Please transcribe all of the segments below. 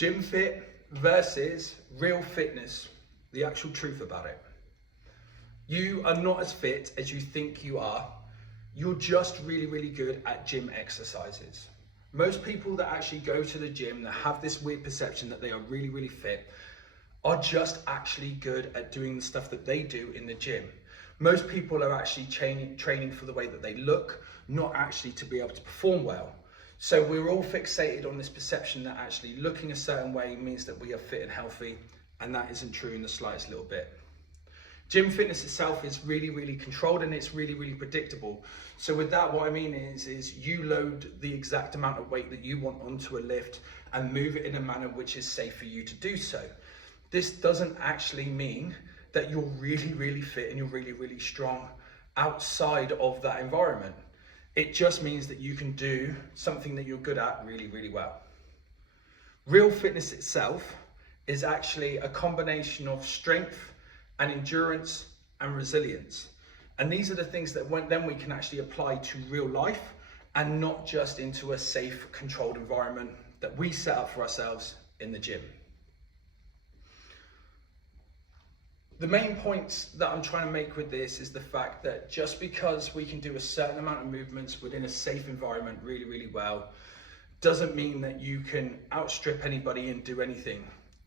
Gym fit versus real fitness, the actual truth about it. You are not as fit as you think you are. You're just really, really good at gym exercises. Most people that actually go to the gym that have this weird perception that they are really, really fit are just actually good at doing the stuff that they do in the gym. Most people are actually training for the way that they look, not actually to be able to perform well. So we're all fixated on this perception that actually looking a certain way means that we are fit and healthy, and that isn't true in the slightest little bit. Gym fitness itself is really, really controlled and it's really, really predictable. So with that, what I mean is you load the exact amount of weight that you want onto a lift and move it in a manner which is safe for you to do so. This doesn't actually mean that you're really, really fit and you're really, really strong outside of that environment. It just means that you can do something that you're good at really, really well. Real fitness itself is actually a combination of strength and endurance and resilience. And these are the things that then we can actually apply to real life and not just into a safe, controlled environment that we set up for ourselves in the gym. The main points that I'm trying to make with this is the fact that just because we can do a certain amount of movements within a safe environment really, really well, doesn't mean that you can outstrip anybody and do anything.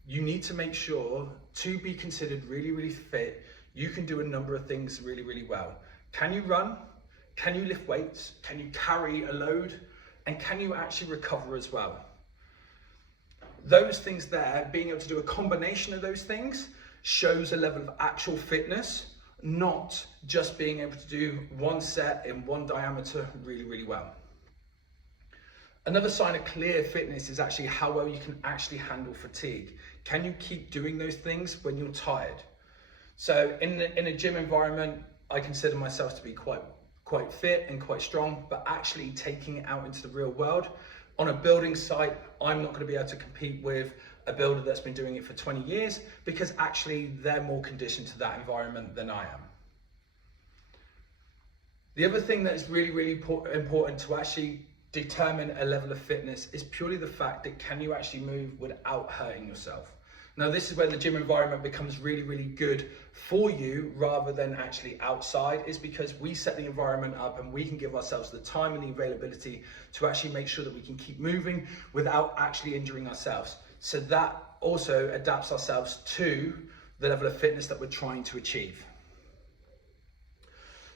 You need to make sure to be considered really, really fit, you can do a number of things really, really well. Can you run? Can you lift weights? Can you carry a load? And can you actually recover as well? Those things there, being able to do a combination of those things, shows a level of actual fitness, not just being able to do one set in one diameter really, really well. Another sign of clear fitness is actually how well you can actually handle fatigue. Can you keep doing those things when you're tired? So in a gym environment, I consider myself to be quite fit and quite strong, but actually taking it out into the real world, on a building site, I'm not going to be able to compete with a builder that's been doing it for 20 years because actually they're more conditioned to that environment than I am. The other thing that is really, really important to actually determine a level of fitness is purely the fact that can you actually move without hurting yourself? Now this is where the gym environment becomes really, really good for you rather than actually outside, is because we set the environment up and we can give ourselves the time and the availability to actually make sure that we can keep moving without actually injuring ourselves. So that also adapts ourselves to the level of fitness that we're trying to achieve.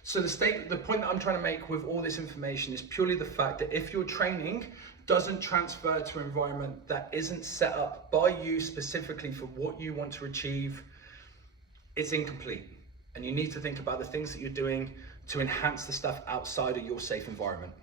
So the point that I'm trying to make with all this information is purely the fact that if your training doesn't transfer to an environment that isn't set up by you specifically for what you want to achieve, it's incomplete. And you need to think about the things that you're doing to enhance the stuff outside of your safe environment.